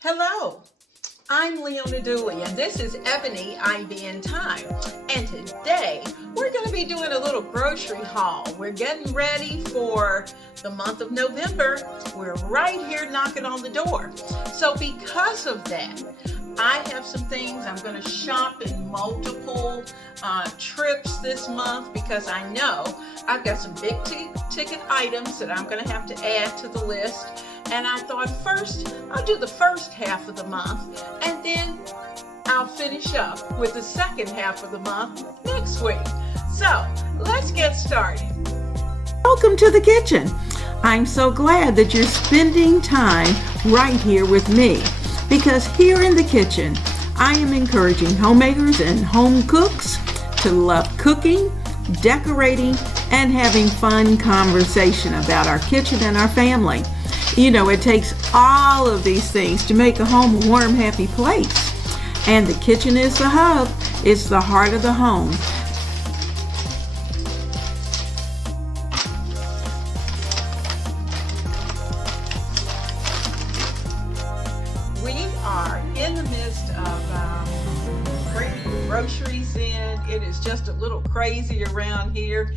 Hello, I'm Leona Dooley, and this is Ebony, Ivy, and Thyme. And today, we're going to be doing a little grocery haul. We're getting ready for the month of November. We're right here knocking on the door. So because of that, I have some things. I'm going to shop in multiple trips this month because I know I've got some big ticket items that I'm going to have to add to the list. And I thought first, I'll do the first half of the month, and then I'll finish up with the second half of the month next week. So let's get started. Welcome to the kitchen. I'm so glad that you're spending time right here with me, because here in the kitchen, I am encouraging homemakers and home cooks to love cooking, decorating, and having fun conversation about our kitchen and our family. You know, it takes all of these things to make a home a warm, happy place. And the kitchen is the hub. It's the heart of the home. We are in the midst of bringing groceries in. It is just a little crazy around here.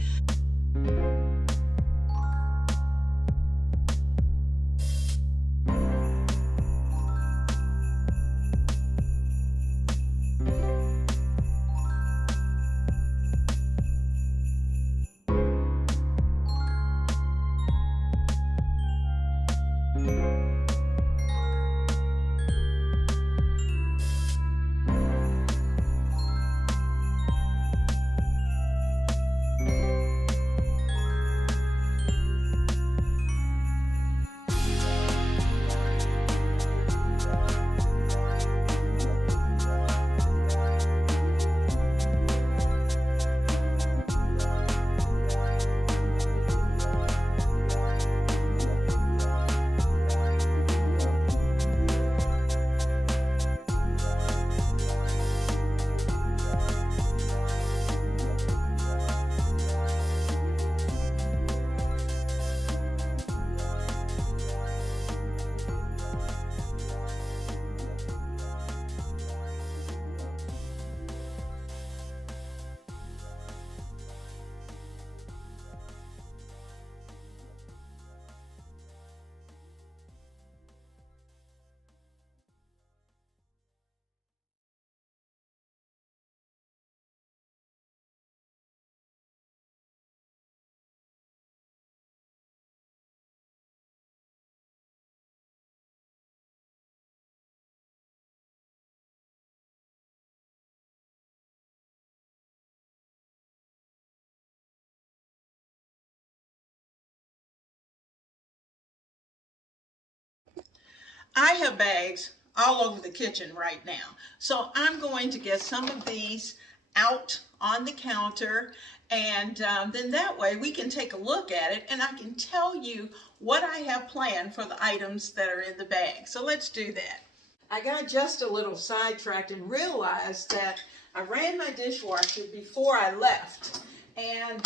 I have bags all over the kitchen right now. So I'm going to get some of these out on the counter, and then that way we can take a look at it and I can tell you what I have planned for the items that are in the bag. So let's do that. I got just a little sidetracked and realized that I ran my dishwasher before I left, and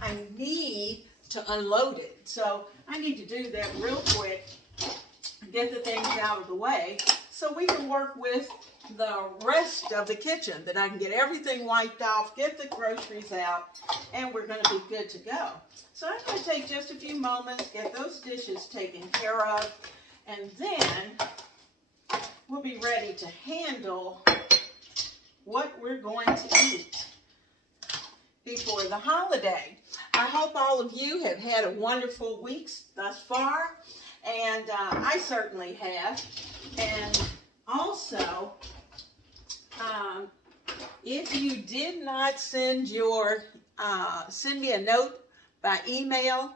I need to unload it. So I need to do that real quick, get the things out of the way so we can work with the rest of the kitchen, that I can get everything wiped off, get the groceries out, and we're going to be good to go. So I'm going to take just a few moments, get those dishes taken care of, and then we'll be ready to handle what we're going to eat before the holiday. I hope all of you have had a wonderful week thus far. And I certainly have. And also, if you did not send me a note by email,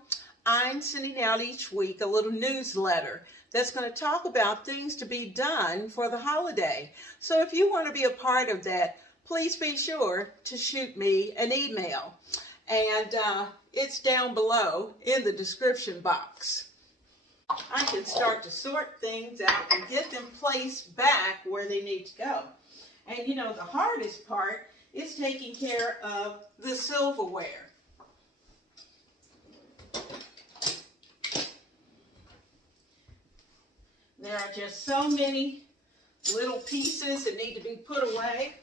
I'm sending out each week a little newsletter that's going to talk about things to be done for the holiday. So if you want to be a part of that, please be sure to shoot me an email. And it's down below in the description box. I can start to sort things out and get them placed back where they need to go. And you know, the hardest part is taking care of the silverware. There are just so many little pieces that need to be put away.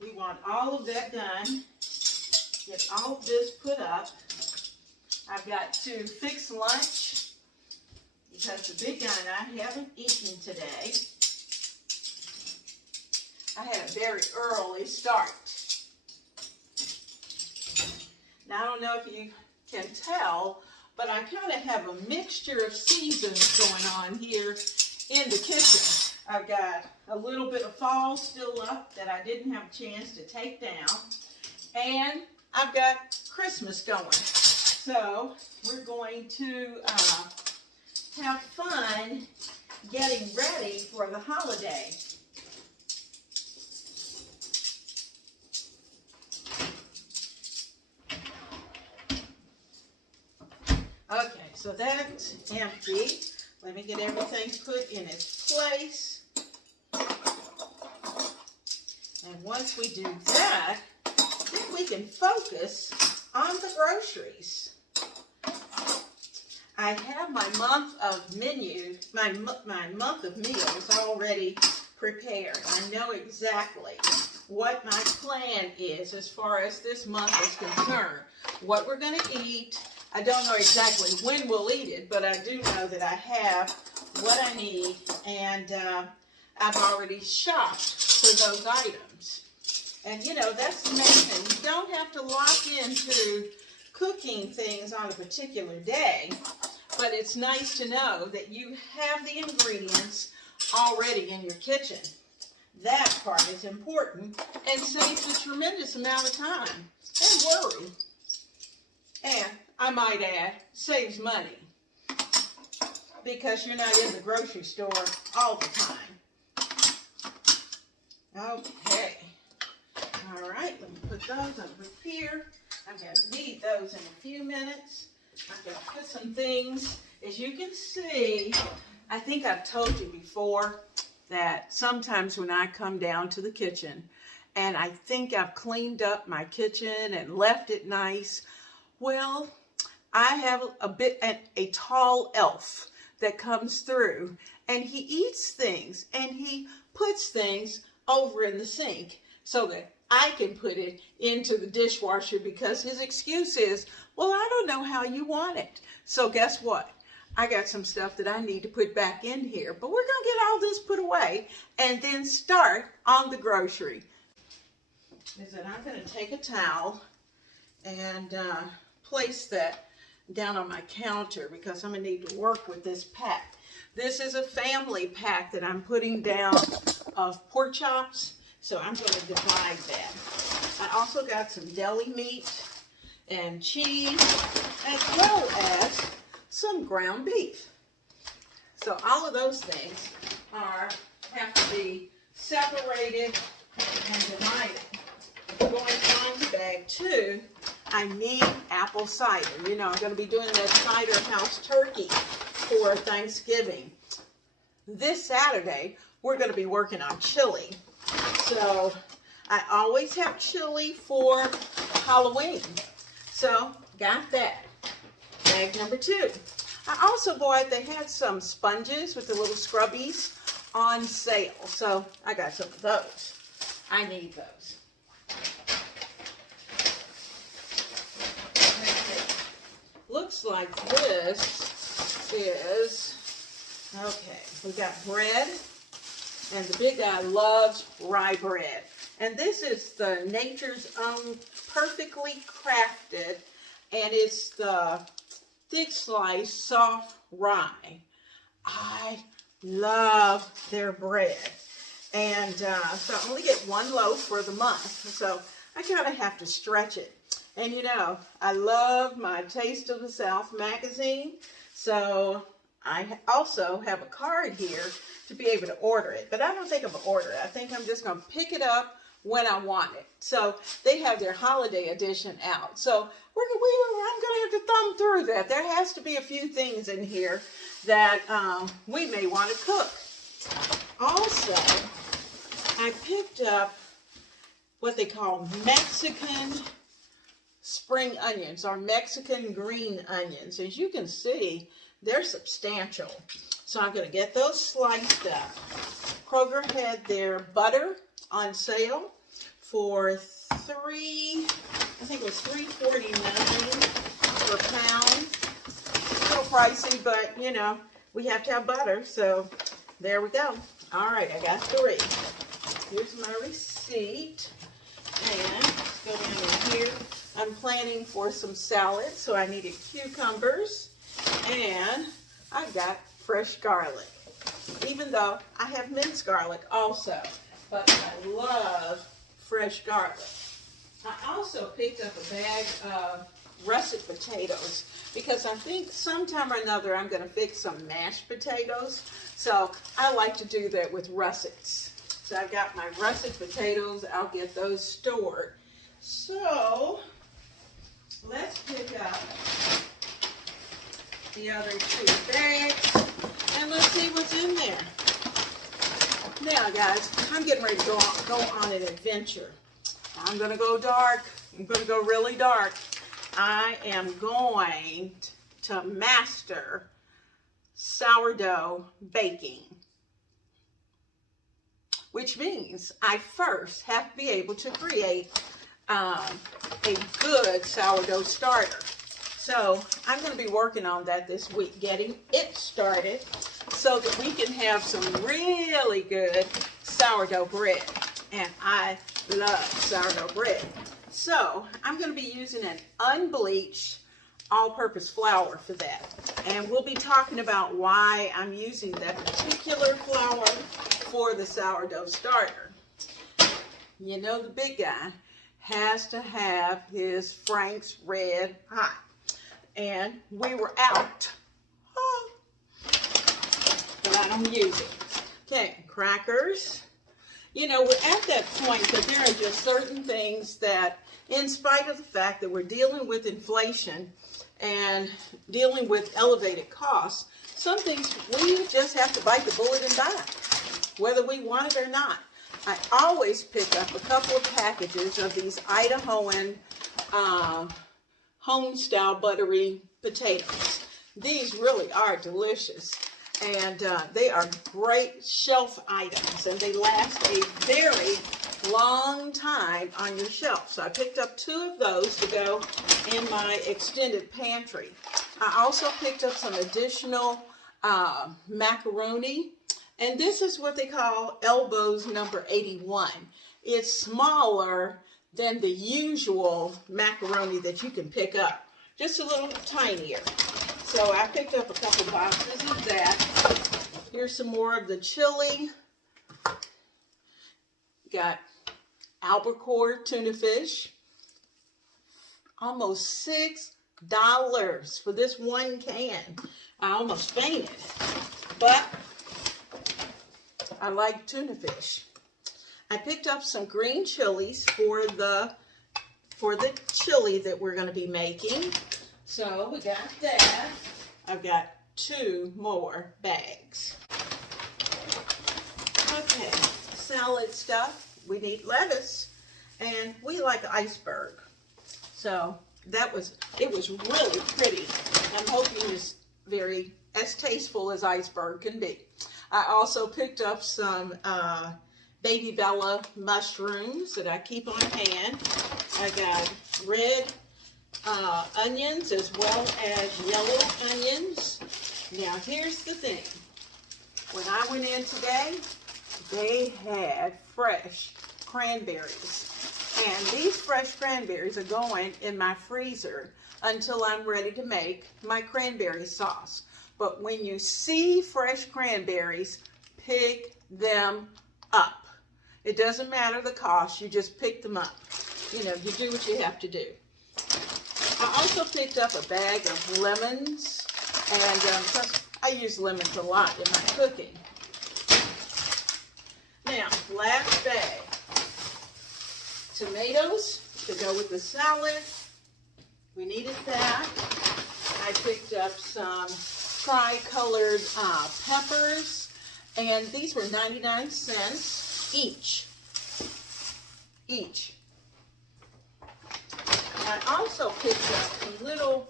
We want all of that done. Get all of this put up. I've got to fix lunch because the big guy and I haven't eaten today. I had a very early start. Now, I don't know if you can tell, but I kind of have a mixture of seasons going on here in the kitchen. I've got a little bit of fall still up that I didn't have a chance to take down. And I've got Christmas going. So we're going to have fun getting ready for the holiday. Okay, so that's empty. Let me get everything put in its place. And once we do that, then we can focus on the groceries. I have my month of menu, my month of meals already prepared. I know exactly what my plan is as far as this month is concerned. What we're going to eat. I don't know exactly when we'll eat it, but I do know that I have what I need, and I've already shopped for those items. And you know, that's the main thing. You don't have to lock into cooking things on a particular day, but it's nice to know that you have the ingredients already in your kitchen. That part is important and saves a tremendous amount of time and worry. And I might add, saves money because you're not in the grocery store all the time. Okay. All right, let me put those over here. I'm going to need those in a few minutes. I'm going to put some things. As you can see, I think I've told you before that sometimes when I come down to the kitchen and I think I've cleaned up my kitchen and left it nice, well, I have a tall elf that comes through, and he eats things, and he puts things over in the sink so that I can put it into the dishwasher because his excuse is, well, I don't know how you want it. So guess what? I got some stuff that I need to put back in here, but we're going to get all this put away and then start on the grocery. Is that I'm going to take a towel and place that down on my counter because I'm going to need to work with this pack. This is a family pack that I'm putting down of pork chops, so I'm going to divide that. I also got some deli meat and cheese, as well as some ground beef. So all of those things have to be separated and divided. Going on the bag too, I need apple cider. You know, I'm going to be doing that cider house turkey for Thanksgiving. This Saturday, we're going to be working on chili. So I always have chili for Halloween. So got that. Bag number 2. I also bought, they had some sponges with the little scrubbies on sale. So I got some of those. I need those. Looks like this is, okay, we got bread, and the big guy loves rye bread. And this is the Nature's Own Perfectly Crafted, and it's the thick slice soft rye. I love their bread. And so I only get one loaf for the month, so I kind of have to stretch it. And you know, I love my Taste of the South magazine, so I also have a card here to be able to order it. But I don't think I'm going to order it. I think I'm just going to pick it up when I want it. So they have their holiday edition out. So I'm going to have to thumb through that. There has to be a few things in here that we may want to cook. Also, I picked up what they call Mexican spring onions, or Mexican green onions. As you can see, they're substantial. So I'm going to get those sliced up. Kroger had their butter on sale for $3.49 per pound. A little pricey, but you know, we have to have butter, so there we go. All right, I got 3. Here's my receipt, and let's go down in here. I'm planning for some salad, so I needed cucumbers, and I've got fresh garlic, even though I have minced garlic also, but I love fresh garlic. I also picked up a bag of russet potatoes because I think sometime or another I'm going to fix some mashed potatoes, so I like to do that with russets. So I've got my russet potatoes. I'll get those stored. So let's pick up the other 2 bags and let's see what's in there. Now guys, I'm getting ready to go on an adventure. I'm going to go dark. I'm going to go really dark. I am going to master sourdough baking, which means I first have to be able to create a good sourdough starter. So I'm going to be working on that this week, getting it started so that we can have some really good sourdough bread. And I love sourdough bread. So I'm going to be using an unbleached all-purpose flour for that. And we'll be talking about why I'm using that particular flour for the sourdough starter. You know, the big guy has to have his Frank's Red Hot. And we were out. Oh, but I don't use it. Okay, crackers. You know, we're at that point that there are just certain things that, in spite of the fact that we're dealing with inflation and dealing with elevated costs, some things we just have to bite the bullet and buy, whether we want it or not. I always pick up a couple of packages of these Idahoan home-style buttery potatoes. These really are delicious. And they are great shelf items, and they last a very long time on your shelf. So I picked up 2 of those to go in my extended pantry. I also picked up some additional macaroni, and this is what they call Elbows number 81. It's smaller than the usual macaroni that you can pick up, just a little tinier. So I picked up a couple boxes of that. Here's some more of the chili. Got albacore tuna fish. Almost $6 for this 1 can. I almost fainted. But I like tuna fish. I picked up some green chilies for the chili that we're going to be making. So we got that. I've got 2 more bags. Okay, salad stuff. We need lettuce, and we like iceberg. So it was really pretty. I'm hoping it's as tasteful as iceberg can be. I also picked up some baby Bella mushrooms that I keep on hand. I got red onions as well as yellow onions. Now here's the thing. When I went in today, they had fresh cranberries. And these fresh cranberries are going in my freezer until I'm ready to make my cranberry sauce. But when you see fresh cranberries, pick them up. It doesn't matter the cost, you just pick them up. You know, you do what you have to do. I also picked up a bag of lemons, and plus I use lemons a lot in my cooking. Now, last bag. Tomatoes to go with the salad. We needed that. I picked up some tri-colored peppers, and these were 99 cents each. I also picked up some little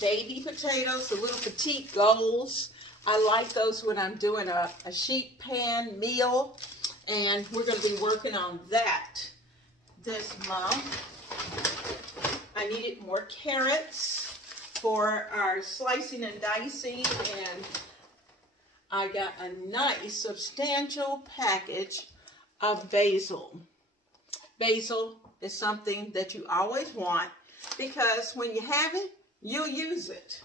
baby potatoes, the little petite goals. I like those when I'm doing a sheet pan meal, and we're going to be working on that this month. I needed more carrots for our slicing and dicing, and I got a nice substantial package of basil. Basil is something that you always want because when you have it, you'll use it.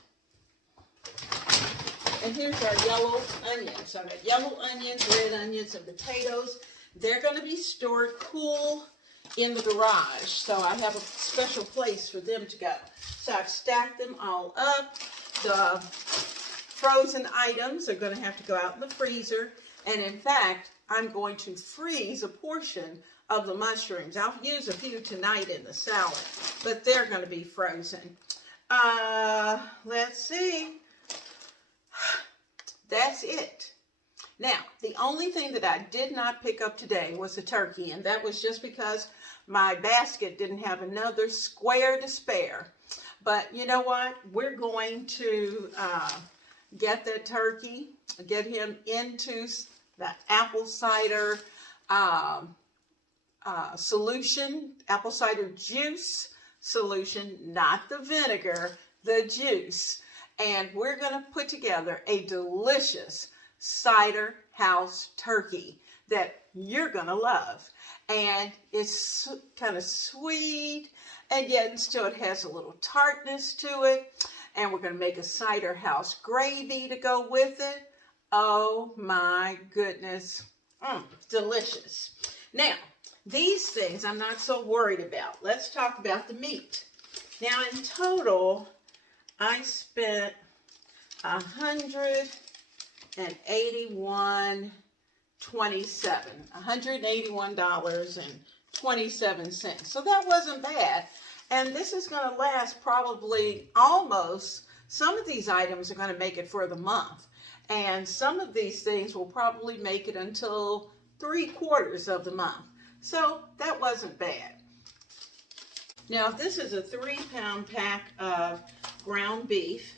And here's our yellow onions. So I got yellow onions, red onions, and potatoes. They're going to be stored cool in the garage. So I have a special place for them to go. So I've stacked them all up. The frozen items are going to have to go out in the freezer. And in fact, I'm going to freeze a portion of the mushrooms. I'll use a few tonight in the salad, but they're going to be frozen. Let's see. That's it. Now, the only thing that I did not pick up today was the turkey, and that was just because my basket didn't have another square to spare. But you know what? We're going to get that turkey, get him into the apple cider solution, apple cider juice solution, not the vinegar, the juice. And we're going to put together a delicious cider house turkey that you're going to love. And it's kind of sweet, and yet still it has a little tartness to it. And we're going to make a cider house gravy to go with it. Oh my goodness. Delicious. Now, these things I'm not so worried about. Let's talk about the meat. Now, in total, I spent $181.27. $181.27. So that wasn't bad. And this is going to last probably almost, some of these items are going to make it for the month. And some of these things will probably make it until 3/4 of the month. So that wasn't bad. Now, this is a 3-pound pack of ground beef,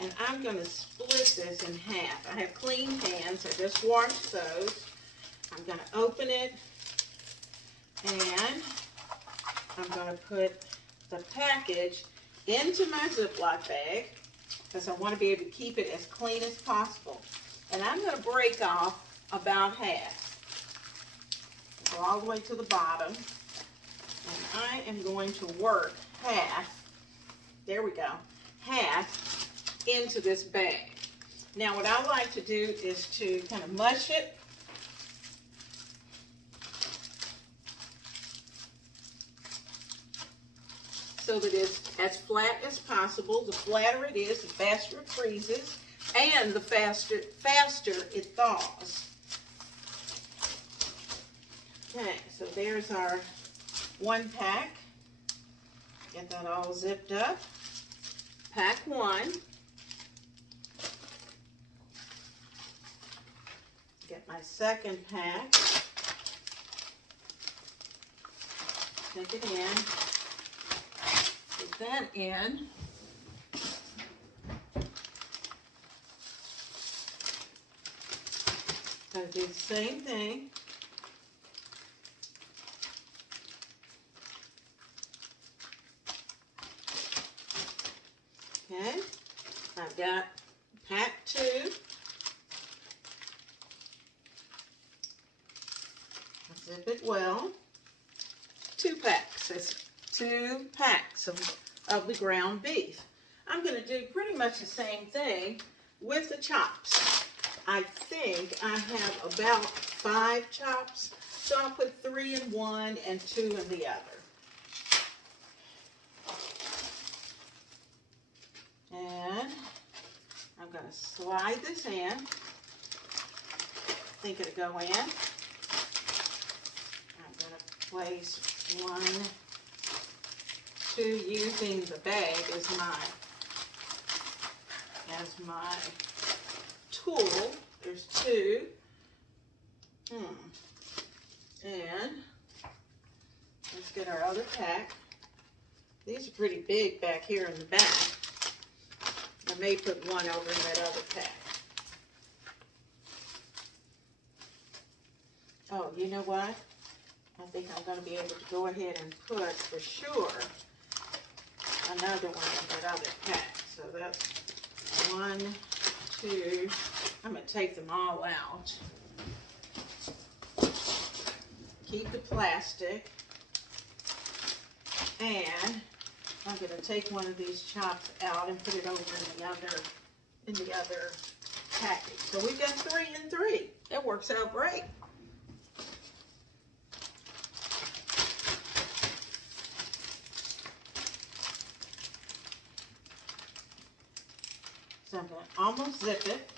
and I'm going to split this in half. I have clean pans. I just washed those. I'm going to open it, and I'm going to put the package into my Ziploc bag because I want to be able to keep it as clean as possible. And I'm going to break off about half. Go all the way to the bottom. And I am going to work half, there we go, half into this bag. Now what I like to do is to kind of mush it. So that it's as flat as possible. The flatter it is, the faster it freezes, and the faster it thaws. Okay, so there's our 1 pack. Get that all zipped up. Pack 1. Get my second pack. Stick it in. Put that in. Gonna do the same thing. Okay, I've got pack 2. Zip it well. 2 packs. That's 2 packs of the ground beef. I'm going to do pretty much the same thing with the chops. I think I have about 5 chops, so I'll put 3 in one and 2 in the other. And I'm going to slide this in. I think it'll go in. I'm going to place 1, 2, using the bag as my tool. There's 2. And let's get our other pack. These are pretty big back here in the back. I may put one over in that other pack. Oh, you know what? I think I'm going to be able to go ahead and put, for sure, another one in that other pack. So that's 1, 2. I'm going to take them all out. Keep the plastic. And I'm going to take one of these chops out and put it over in the other package. So we've got 3 and 3. That works out great. So I'm going to almost zip it.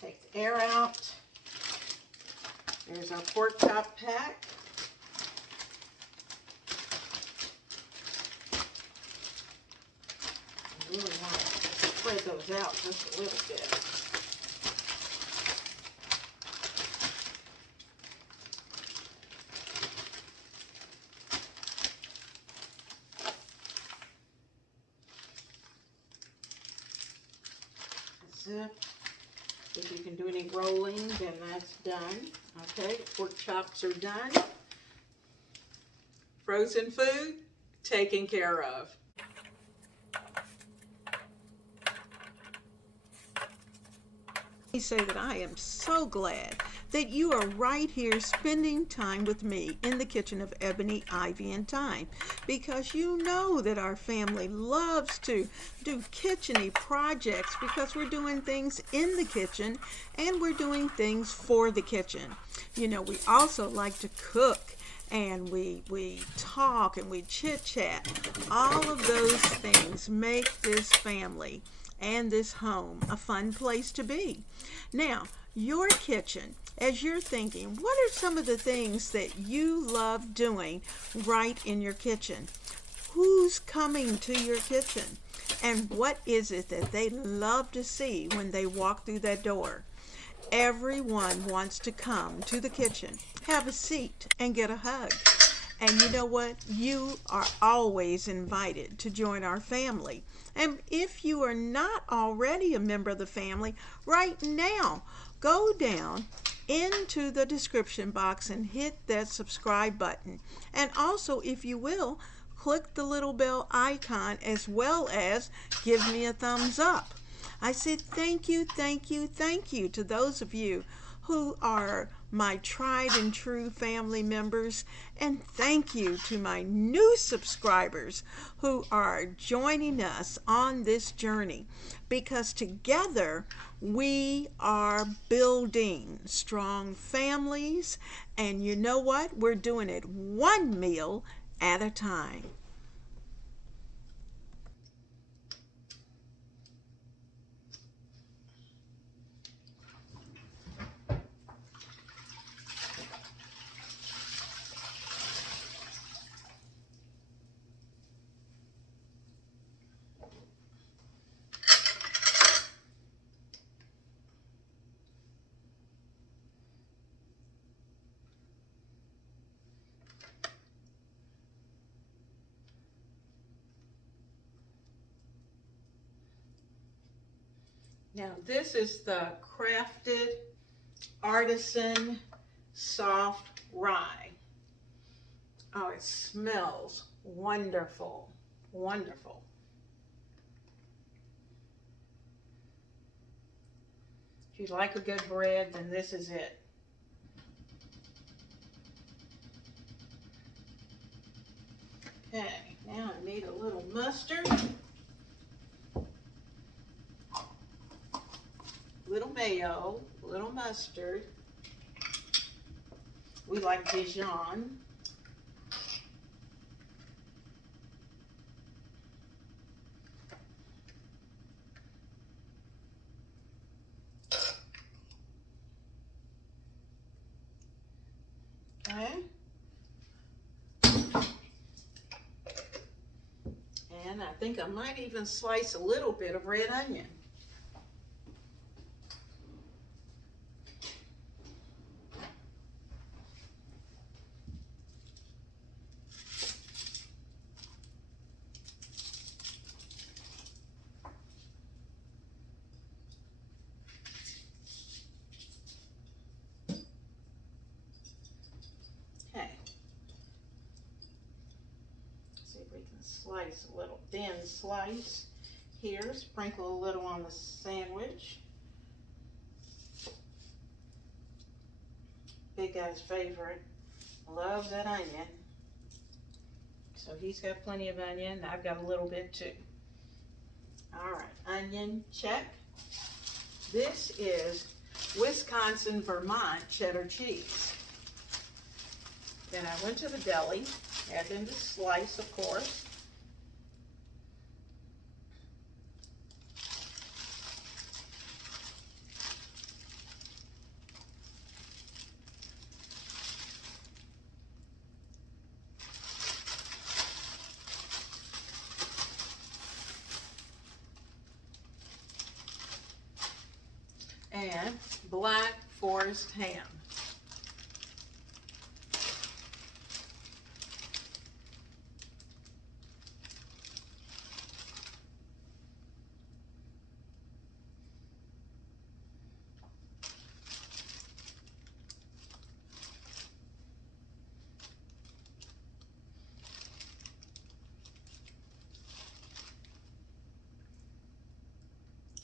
Take the air out. There's our pork chop pack. I really want to spread those out just a little bit. Zip. If you can do any rolling, then that's done. Okay, pork chops are done. Frozen food taken care of. Let me say that I am so glad that you are right here spending time with me in the kitchen of Ebony, Ivy, and Thyme, because you know that our family loves to do kitchen-y projects because we're doing things in the kitchen and we're doing things for the kitchen. You know, we also like to cook and we talk and we chit-chat. All of those things make this family and this home a fun place to be. Now, your kitchen, as you're thinking, what are some of the things that you love doing right in your kitchen? Who's coming to your kitchen? And what is it that they love to see when they walk through that door? Everyone wants to come to the kitchen, have a seat, and get a hug. And you know what? You are always invited to join our family. And if you are not already a member of the family, right now, go down into the description box and hit that subscribe button. And also, if you will, click the little bell icon as well as give me a thumbs up. I said thank you, thank you, thank you to those of you who are my tried and true family members, and thank you to my new subscribers who are joining us on this journey, because together we are building strong families, and you know what? We're doing it one meal at a time. Now this is the crafted artisan soft rye. Oh, it smells wonderful, wonderful. If you like a good bread, then this is it. Okay, now I need a little mustard. Little mayo, a little mustard. We like Dijon. Okay. And I think I might even slice a little bit of red onion. We can slice a little thin slice here, sprinkle a little on the sandwich. Big guy's favorite, loves that onion. So he's got plenty of onion, I've got a little bit too. All right, onion, check. This is Wisconsin Vermont cheddar cheese. Then I went to the deli, add in the slice, of course. And black forest ham.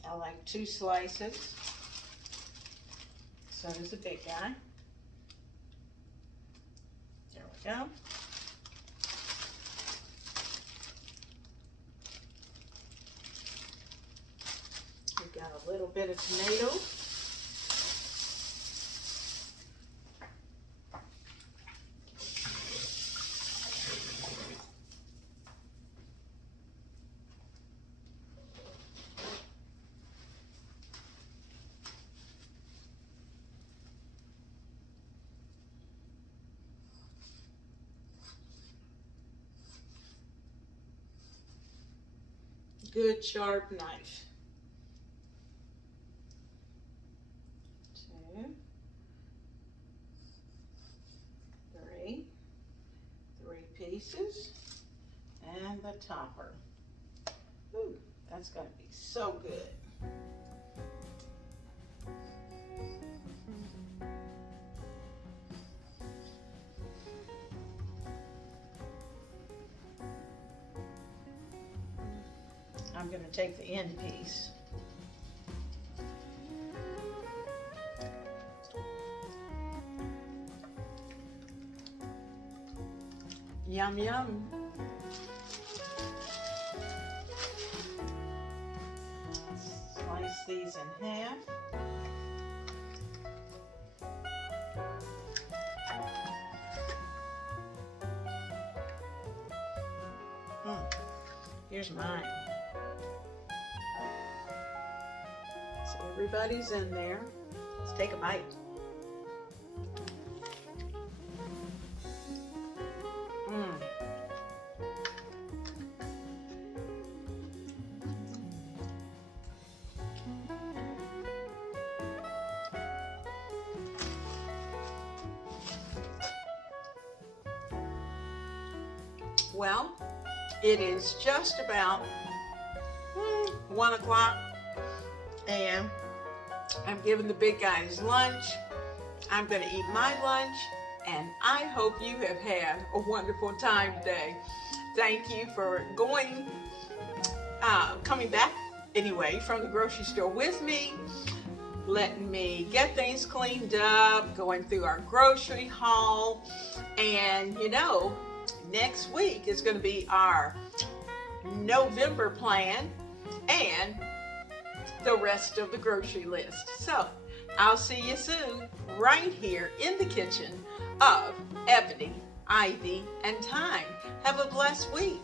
I like 2 slices. So does a big guy. There we go. We've got a little bit of tomato. Good sharp knife. 2, 3 pieces, and the topper. Ooh, that's gonna be so good. I'm going to take the end piece. Yum, yum. Slice these in half. Here's mine. So everybody's in there. Let's take a bite. Well, it is just about 1 o'clock, and I'm giving the big guys lunch. I'm going to eat my lunch, and I hope you have had a wonderful time today. Thank you for coming back anyway from the grocery store with me, letting me get things cleaned up, going through our grocery haul, and you know, next week is going to be our November plan and the rest of the grocery list. So I'll see you soon right here in the kitchen of Ebony, Ivy, and Thyme. Have a blessed week.